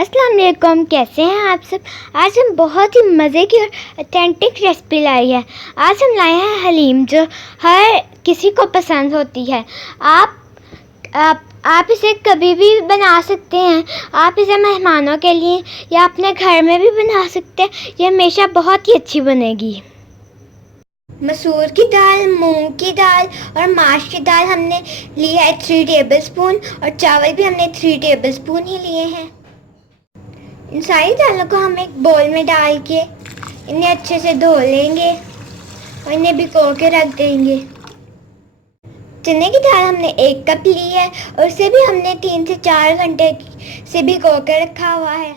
अस्सलाम वालेकुम, कैसे हैं आप सब। आज हम बहुत ही मज़े की और ऑथेंटिक रेसिपी लाई है। आज हम लाए हैं हलीम, जो हर किसी को पसंद होती है। आप इसे कभी भी बना सकते हैं। आप इसे मेहमानों के लिए या अपने घर में भी बना सकते हैं। ये हमेशा बहुत ही अच्छी बनेगी। मसूर की दाल, मूंग की दाल और माश की दाल हमने लिया है 3 टेबलस्पून, और चावल भी हमने 3 टेबलस्पून ही लिए हैं। इन सारी दालों को हम एक बोल में डाल के इन्हें अच्छे से धो लेंगे और इन्हें भिगो के रख देंगे। चने की दाल हमने 1 कप ली है और उसे भी हमने 3 से 4 घंटे से भिगो के रखा हुआ है।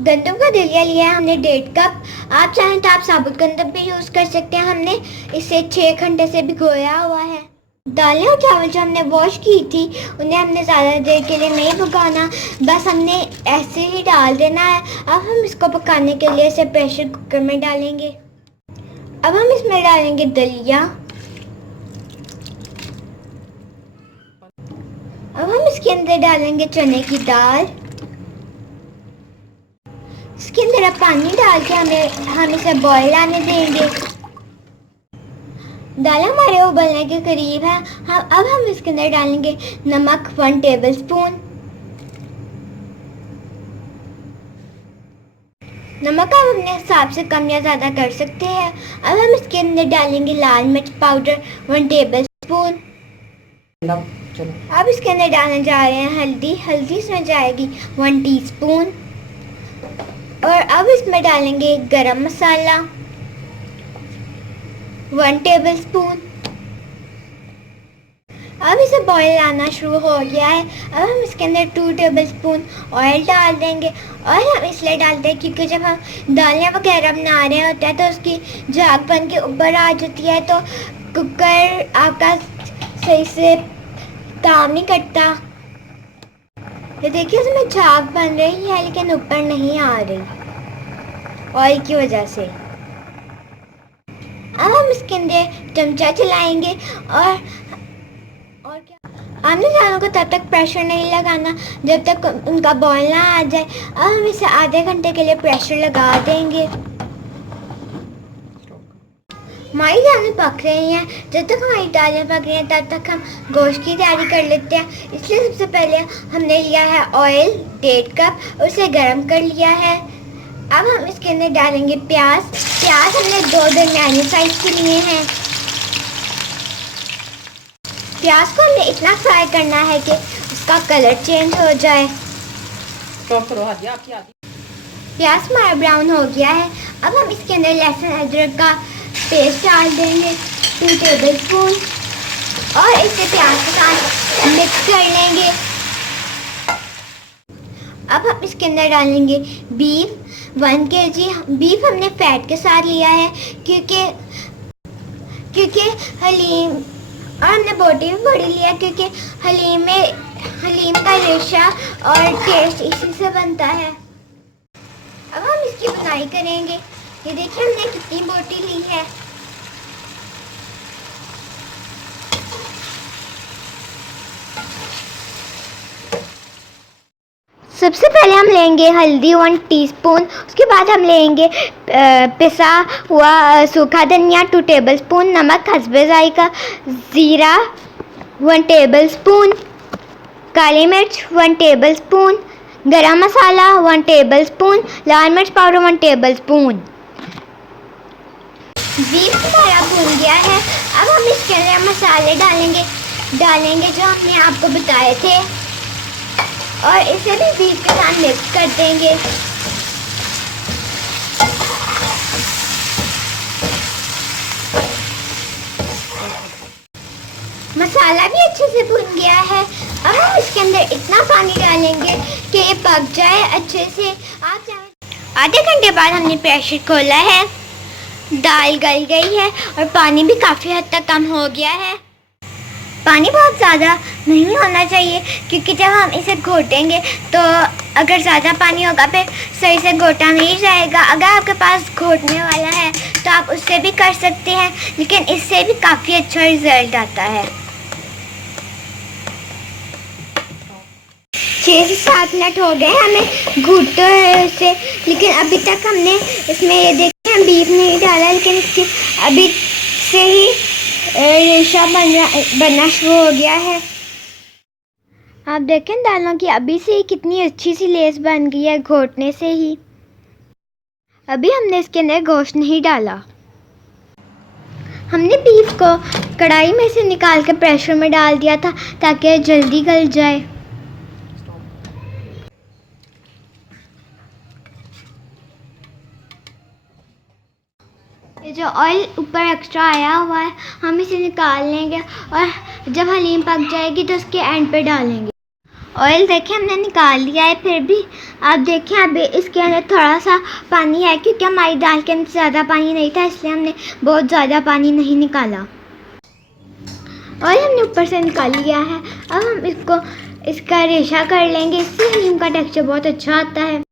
गंदम का दलिया लिया है हमने 1.5 कप। आप चाहें तो आप साबुत गंदम भी यूज़ कर सकते हैं। हमने इसे 6 घंटे से भिगोया हुआ है। दालें और चावल जो हमने वॉश की थी, उन्हें हमने ज़्यादा देर के लिए नहीं पकाना, बस हमने ऐसे ही डाल देना है। अब हम इसको पकाने के लिए इसे प्रेशर कुकर में डालेंगे। अब हम इसमें डालेंगे दलिया। अब हम इसके अंदर डालेंगे चने की दाल। इसके अंदर अब पानी डाल के हम इसे बॉयल आने देंगे। दाल हमारे उबलने के करीब है। अब हम इसके अंदर डालेंगे नमक 1 टेबलस्पून। नमक आप अपने हिसाब से कम या ज़्यादा कर सकते हैं। अब हम इसके अंदर डालेंगे लाल मिर्च पाउडर 1 टेबलस्पून। अब इसके अंदर डालने जा रहे हैं हल्दी इसमें जाएगी 1 टीस्पून। और अब इसमें डालेंगे गरम मसाला 1 टेबलस्पून। अब इसे बॉयल आना शुरू हो गया है। अब हम इसके अंदर 2 टेबलस्पून ऑयल डाल देंगे। ऑयल हम इसलिए डालते हैं क्योंकि जब हम दालें वगैरह बना रहे होते हैं तो उसकी झाग बन के ऊपर आ जाती है, तो कुकर आपका सही से काम नहीं करता। ये देखिए, इसमें झाग बन रही है लेकिन ऊपर नहीं आ रही ऑयल की वजह से। अब हम इसके अंदर चमचा चलाएंगे और क्या, आपने दालों को तब तक प्रेशर नहीं लगाना जब तक उनका बॉयल ना आ जाए। अब हम इसे आधे घंटे के लिए प्रेशर लगा देंगे। हमारी दालें पक रही हैं। जब तक हमारी दालें पक रही हैं तब तक हम गोश्त की तैयारी कर लेते हैं। इसलिए सबसे पहले हमने लिया है ऑयल 1.5 कप और उसे गर्म कर लिया है। अब हम इसके अंदर डालेंगे प्याज हमने 2 दरमियाने साइज के लिए हैं। प्याज को हमने इतना फ्राई करना है कि उसका कलर चेंज हो जाए। प्याज हमारा ब्राउन हो गया है। अब हम इसके अंदर लहसुन अदरक का पेस्ट डाल देंगे 2 टेबलस्पून और इसे प्याज के साथ मिक्स कर लेंगे। अब हम इसके अंदर डालेंगे बीफ 1 kg। बीफ हमने फैट के साथ लिया है क्योंकि हलीम, और हमने बोटी भी बड़ी लिया क्योंकि हलीम का रेशा और टेस्ट इसी से बनता है। अब हम इसकी बुनाई करेंगे। ये देखिए हमने कितनी बोटी ली है। सबसे पहले हम लेंगे हल्दी 1 टीस्पून। उसके बाद हम लेंगे पिसा हुआ सूखा धनिया 2 टेबलस्पून, नमक हस्बे जायका, ज़ीरा 1 टेबलस्पून, काली मिर्च 1 टेबलस्पून, गरम मसाला 1 टेबलस्पून, लाल मिर्च पाउडर 1 टेबलस्पून। बीफ हमारा भून गया है। अब हम इसके अंदर मसाले डालेंगे जो हमने आपको बताए थे, और इसे भी बीफ के साथ मिक्स कर देंगे। मसाला भी अच्छे से भुन गया है। अब हम इसके अंदर इतना पानी डालेंगे कि ये पक जाए अच्छे से। आप चाहें आधे घंटे बाद हमने प्रेशर खोला है। दाल गल गई है और पानी भी काफ़ी हद तक कम हो गया है। पानी बहुत ज़्यादा नहीं होना चाहिए क्योंकि जब हम इसे घोटेंगे तो अगर ज़्यादा पानी होगा फिर सही से घोटा नहीं जाएगा। अगर आपके पास घोटने वाला है तो आप उससे भी कर सकते हैं, लेकिन इससे भी काफ़ी अच्छा रिज़ल्ट आता है। 6 से 7 मिनट हो गए हमें घूटते हैं इसे, लेकिन अभी तक हमने इसमें ये देखें हम बीफ नहीं डाला, लेकिन इसकी अभी से ही रेशा बनना शुरू हो गया है। आप देखें दालों की अभी से ही कितनी अच्छी सी लेस बन गई है घोटने से ही। अभी हमने इसके अंदर गोश्त नहीं डाला। हमने बीफ को कढ़ाई में से निकाल के प्रेशर में डाल दिया था ताकि जल्दी गल जाए। ये जो ऑयल ऊपर एक्स्ट्रा आया हुआ है हम इसे निकाल लेंगे और जब हलीम पक जाएगी तो उसके एंड पे डालेंगे। ऑयल देखें हमने निकाल लिया है, फिर भी आप देखें अभी इसके अंदर थोड़ा सा पानी है क्योंकि हमारी दाल के अंदर ज़्यादा पानी नहीं था, इसलिए हमने बहुत ज़्यादा पानी नहीं निकाला। ऑयल हमने ऊपर से निकाल लिया है। अब हम इसका रेशा कर लेंगे, इससे हलीम का टेक्सचर बहुत अच्छा आता है।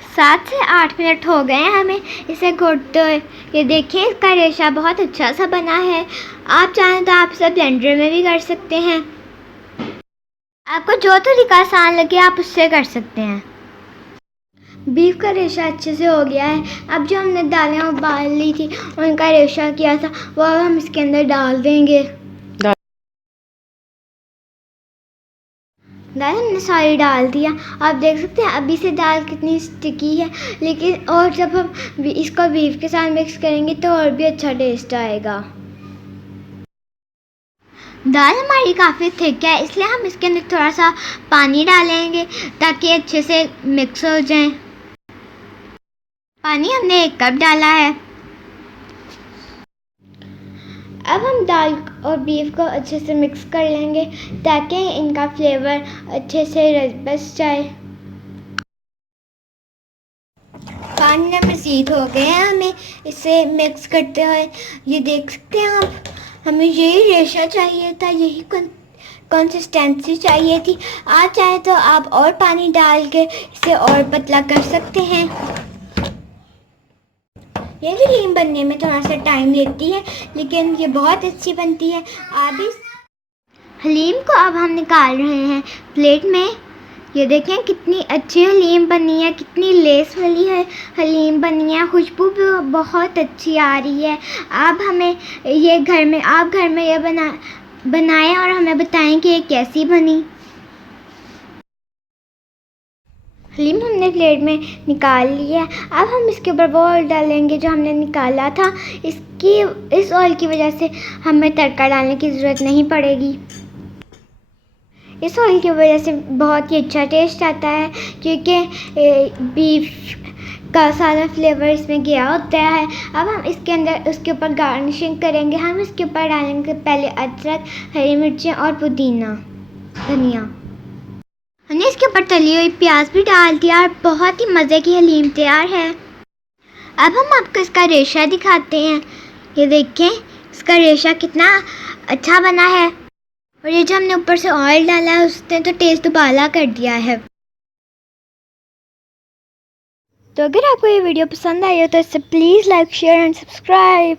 7 से 8 मिनट हो गए हैं हमें इसे घोटते हुए। ये देखिए इसका रेशा बहुत अच्छा सा बना है। आप चाहें तो आप इसे ब्लेंडर में भी कर सकते हैं। आपको जो तरीका आसान लगे आप उससे कर सकते हैं। बीफ का रेशा अच्छे से हो गया है। अब जो हमने दालें उबाल ली थी उनका रेशा किया था वो अब हम इसके अंदर डाल देंगे। दाल हमने सारी डाल दिया। आप देख सकते हैं अभी से दाल कितनी स्टिकी है, लेकिन और जब हम इसको बीफ के साथ मिक्स करेंगे तो और भी अच्छा टेस्ट आएगा। दाल हमारी काफ़ी थिक है, इसलिए हम इसके अंदर थोड़ा सा पानी डालेंगे ताकि अच्छे से मिक्स हो जाए। पानी हमने 1 कप डाला है। अब हम दाल और बीफ को अच्छे से मिक्स कर लेंगे ताकि इनका फ्लेवर अच्छे से बस जाए। पानी मज़ीद हो गए हैं हमें इसे मिक्स करते हुए। ये देख सकते हैं आप, हमें यही रेशा चाहिए था, यही कंसिस्टेंसी चाहिए थी। आप चाहे तो आप और पानी डाल के इसे और पतला कर सकते हैं। ये हलीम बनने में थोड़ा सा टाइम लेती है लेकिन ये बहुत अच्छी बनती है। आप इस हलीम को अब हम निकाल रहे हैं प्लेट में। ये देखें कितनी अच्छी हलीम बनी है, कितनी लेस वाली है हलीम बनी है। खुशबू भी बहुत अच्छी आ रही है। आप हमें ये घर में ये बनाएं और हमें बताएं कि ये कैसी बनी। हलीम हमने प्लेट में निकाल लिया है। अब हम इसके ऊपर वो ऑयल डालेंगे जो हमने निकाला था। इस ऑयल की वजह से हमें तड़का डालने की ज़रूरत नहीं पड़ेगी। इस ऑयल की वजह से बहुत ही अच्छा टेस्ट आता है क्योंकि बीफ का सारा फ्लेवर इसमें गया होता है। अब हम इसके अंदर उसके ऊपर गार्निशिंग करेंगे। हम इसके ऊपर डालेंगे पहले अदरक, हरी मिर्चें और पुदीना, धनिया। हमने इसके ऊपर तली हुई प्याज भी डाल दिया और बहुत ही मज़े की हलीम तैयार है। अब हम आपको इसका रेशा दिखाते हैं। ये देखें इसका रेशा कितना अच्छा बना है और ये जो हमने ऊपर से ऑयल डाला है उसने तो टेस्ट दुबाला कर दिया है। तो अगर आपको ये वीडियो पसंद आई हो तो इसे please like, share and subscribe.